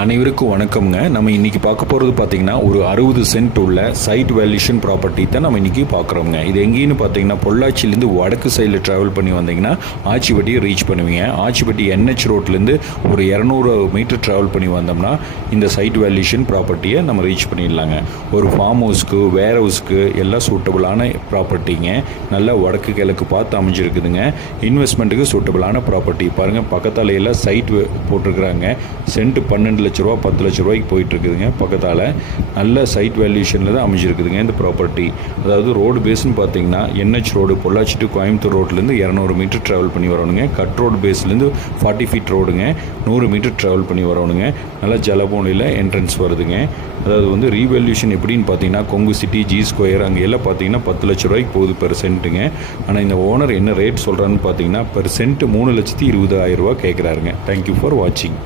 அனைவருக்கும் வணக்கம்ங்க. நம்ம இன்றைக்கி பார்க்க போகிறது பார்த்திங்கன்னா ஒரு 60 சென்ட் உள்ள சைட் வேல்யூஷன் ப்ராப்பர்ட்டி தான் நம்ம இன்றைக்கி பார்க்குறோங்க. இது எங்கேன்னு பார்த்தீங்கன்னா பொள்ளாச்சியிலேருந்து வடக்கு சைடில் ட்ராவல் பண்ணி வந்தீங்கன்னா ஆச்சிப்பட்டியை ரீச் பண்ணுவீங்க. ஆச்சிப்பட்டி NH ரோட்லேருந்து ஒரு 200 மீட்டர் ட்ராவல் பண்ணி வந்தோம்னா இந்த சைட் வேல்யூஷன் ப்ராப்பர்ட்டியை நம்ம ரீச் பண்ணிடலாங்க. ஒரு ஃபார்ம் ஹவுஸ்க்கு, வேர் ஹவுஸ்க்கு எல்லாம் சூட்டபுளான ப்ராப்பர்ட்டிங்க. நல்லா வடக்கு கிழக்கு பார்த்து அமைஞ்சிருக்குதுங்க. இன்வெஸ்ட்மெண்ட்டுக்கு சூட்டபுளான ப்ராப்பர்ட்டி பாருங்கள். பக்கத்தால் எல்லாம் சைட் போட்டிருக்கிறாங்க. சென்ட் 12 லட்ச ரூபா 10 லட்ச ரூபாய்க்கு போயிட்டுருக்குதுங்க. பக்கத்தால் நல்ல சைட் வேல்யூஷனில் தான் அமைஞ்சிருக்குதுங்க இந்த ப்ராப்பர்ட்டி. அதாவது ரோடு பேஸ்ன்னு பார்த்தீங்கன்னா NH road Pollachi to Coimbatore ரோட்லேருந்து 200 மீட்டர் ட்ராவல் பண்ணி வரணுங்க. கட் ரோடு பேஸ்லேருந்து 40 ஃபீட் ரோடுங்க. 100 மீட்டர் ட்ராவல் பண்ணி வரணுங்க. நல்லா ஜலபோனியில் என்ட்ரன்ஸ் வருதுங்க. அதாவது வந்து ரீவேல்யூஷன் எப்படின்னு பார்த்தீங்கன்னா கொங்கு சிட்டி, G ஸ்கொயர் அங்கே எல்லாம் பார்த்தீங்கன்னா 10 லட்ச ரூபாய்க்கு போகுது பெர் சென்ட்டுங்க. ஆனால் இந்த ஓனர் என்ன ரேட் சொல்கிறான்னு பார்த்தீங்கன்னா பெர் சென்ட் 3,20,000 ரூபா கேட்குறாருங்க. தேங்க்யூ ஃபார் வாட்சிங்.